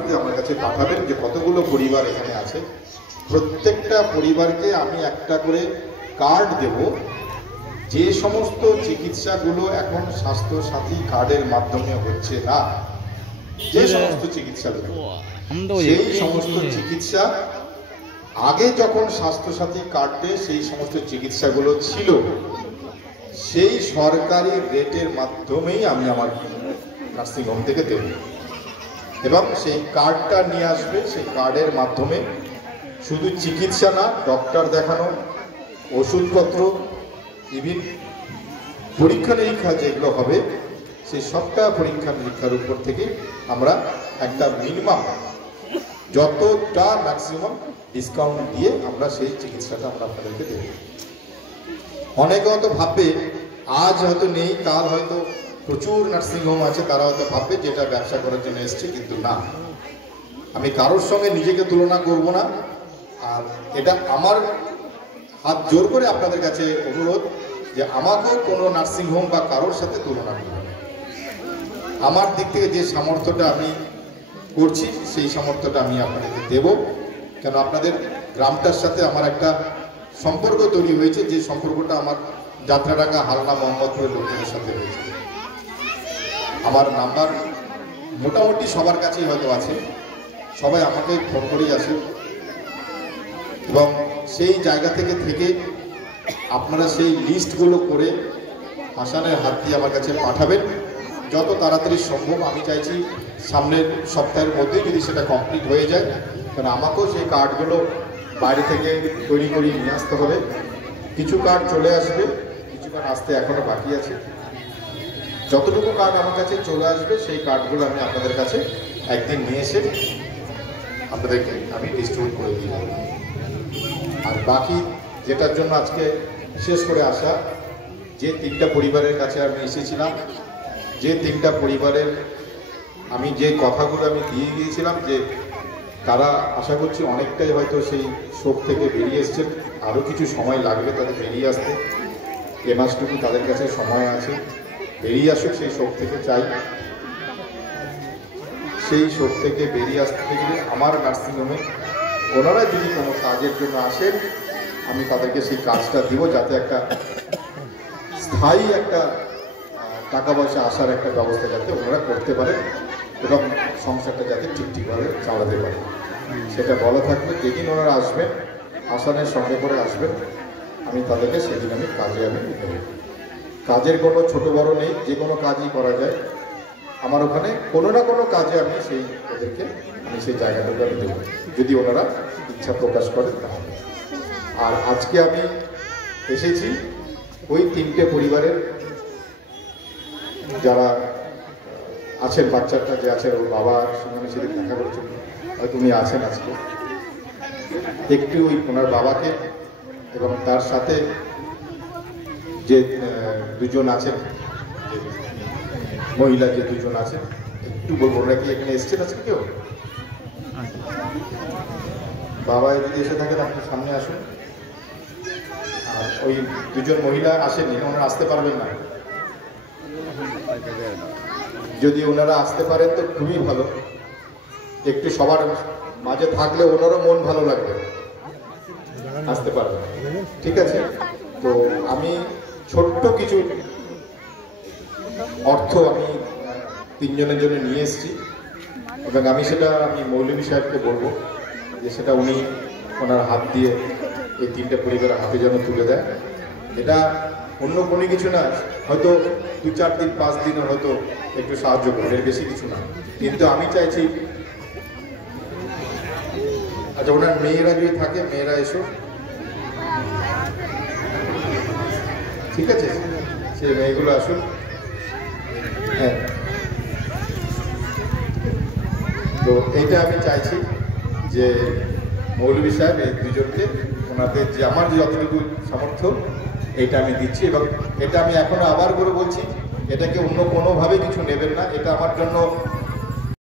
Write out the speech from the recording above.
আস্তে আমার কাছে পাঠাবেন যে কতগুলো পরিবার এখানে আছে। প্রত্যেকটা পরিবারকে আমি একটা করে কার্ড দেব, যে সমস্ত চিকিৎসাগুলো এখন স্বাস্থ্য সাথী কার্ডের মাধ্যমে হচ্ছে না, যে সমস্ত চিকিৎসাগুলো, সেই সমস্ত চিকিৎসা আগে যখন স্বাস্থ্য সাথী কার্ডে সেই সমস্ত চিকিৎসাগুলো ছিল, সেই সরকারি রেটের মাধ্যমেই আমি আমার নার্সিংহোম থেকে দেব। এবং সেই কার্ডটা নিয়ে আসবে, সেই কার্ডের মাধ্যমে শুধু চিকিৎসা না, ডক্টর দেখানো, ওষুধপত্র, ইভিন পরীক্ষা নিরীক্ষা যেগুলো হবে, সেই সবটা পরীক্ষা নিরীক্ষার উপর থেকে আমরা একটা মিনিমাম যতটা ম্যাক্সিমাম ডিসকাউন্ট দিয়ে আমরা সেই চিকিৎসাটা আমরা আপনাদেরকে দেব। অনেকে হয়তো ভাববে আজ হয়তো নেই, কাল হয়তো প্রচুর নার্সিংহোম আছে, তারা হয়তো ভাববে যেটা ব্যবসা করার জন্য এসছে, কিন্তু না, আমি কারোর সঙ্গে নিজেকে তুলনা করব না। আর এটা আমার হাত জোর করে আপনাদের কাছে অনুরোধ যে আমাকেও কোনো নার্সিংহোম বা কারোর সাথে তুলনা করবেন না। আমার দিক থেকে যে সামর্থ্যটা আমি করছি সেই সামর্থ্যটা আমি আপনাদেরকে দেব। কেন আপনাদের গ্রামটার সাথে আমার একটা সম্পর্ক তৈরি হয়েছে, যে সম্পর্কটা আমার যাত্রাডাঙ্গা হালনা মোহাম্মদপুরের লোকজনের সাথে হয়েছে। আমার নাম্বার মোটামুটি সবার কাছেই হয়তো আছে, সবাই আমাকে ফোন করেই আসে, এবং সেই জায়গা থেকে আপনারা সেই লিস্টগুলো করে হাসানের হাত দিয়ে আমার কাছে পাঠাবেন যত তাড়াতাড়ি সম্ভব। আমি চাইছি সামনের সপ্তাহের মধ্যেই যদি সেটা কমপ্লিট হয়ে যায়, কারণ আমাকেও সেই কার্ডগুলো বাইরে থেকে তৈরি করে নিয়ে আসতে হবে। কিছু কার্ড চলে আসবে, কিছু কার্ড আসতে এখনো বাকি আছে। যতটুকু কার্ড আমার কাছে চলে আসবে সেই কার্ডগুলো আমি আপনাদের কাছে একদিন নিয়ে এসে আপনাদেরকে আমি ডিস্ট্রিবিউট করে দিয়ে দেবো। আর বাকি যেটার জন্য আজকে বিশেষ করে আসা, যে 3টা পরিবারের কাছে আমি এসেছিলাম, যে 3টা পরিবারের আমি যে কথাগুলো আমি দিয়ে গিয়েছিলাম, যে তারা আশা করছি অনেকটাই হয়তো সেই শোক থেকে বেরিয়ে এসছেন, আরও কিছু সময় লাগবে তাদের বেরিয়ে আসতে, এ মাসটুকু তাদের কাছে সময় আছে, বেরিয়ে আসুক সেই শোক থেকে। চাই সেই শোক থেকে বেরিয়ে আসতে গেলে আমার নার্সিংহোমে ওনারা যদি কোনো কাজের জন্য আসেন, আমি তাদেরকে সেই কাজটা দিব, যাতে একটা স্থায়ী একটা টাকা পয়সা আসার একটা ব্যবস্থা যাতে ওনারা করতে পারে এবং সংসারটা যাতে ঠিকঠাকভাবে চালাতে পারে, সেটা বলা থাকবে। যেদিন ওনারা আসবেন, আসানের সঙ্গে করে আসবেন, আমি তাদেরকে সেদিন আমি কাজে আমি দেবো। কাজের কোনো ছোট বড় নেই, যে কোনো কাজই করা যায় আমার ওখানে, কোনো না কোনো কাজে আমি ওদেরকে সেই জায়গাটাকে আমি দেবো, যদি ওনারা ইচ্ছা প্রকাশ করেন তাহলে। আর আজকে আমি এসেছি ওই 3টে পরিবারের যারা আছেন, বাচ্চাটা যে আছে ওর বাবার সঙ্গে আমি সেদিন দেখা করছি, হয়তো উনি আছেন আজকে, একটু ওই ওনার বাবাকে এবং তার সাথে যে 2জন আছেন, মহিলা যে 2জন আছেন, একটু বলবো ওরা কি এখানে এসছেন আজকে কেউ? বাবা যদি এসে থাকেন আপনি সামনে আসুন। আর ওই 2জন মহিলা আসেননি, ওনারা আসতে পারবেন না। যদি ওনারা আসতে পারেন তো খুবই ভালো, একটু সবার মাঝে থাকলে ওনারও মন ভালো লাগবে, আসতে পারবেন, ঠিক আছে? তো আমি ছোট্ট কিছু অর্থ আমি 3 জনের জন্য নিয়ে এসেছি, এবং আমি সেটা মৌলভী সাহেবকে বলবো যে সেটা উনি ওনার হাত দিয়ে এই 3টে পরিবারের হাতে যেন তুলে দেয়। এটা অন্য কোনো কিছু না, হয়তো 2-4 দিন 5 দিনের হয়তো একটু সাহায্য করবে, এর বেশি কিছু না। কিন্তু আমি চাইছি, আচ্ছা ওনার মেয়েরা যদি থাকে, মেয়েরা এসো, ঠিক আছে? সে মেয়েগুলো আসুন। হ্যাঁ, তো এইটা আমি চাইছি যে মৌলভী সাহেব এই 2জনকে ওনাদের যে আমার যে যতটুকু সামর্থ্য এটা আমি দিচ্ছি, এবং এটা আমি এখনো আবার করে বলছি, এটাকে অন্য কোনোভাবে কিছু নেবেন না। এটা আমার জন্য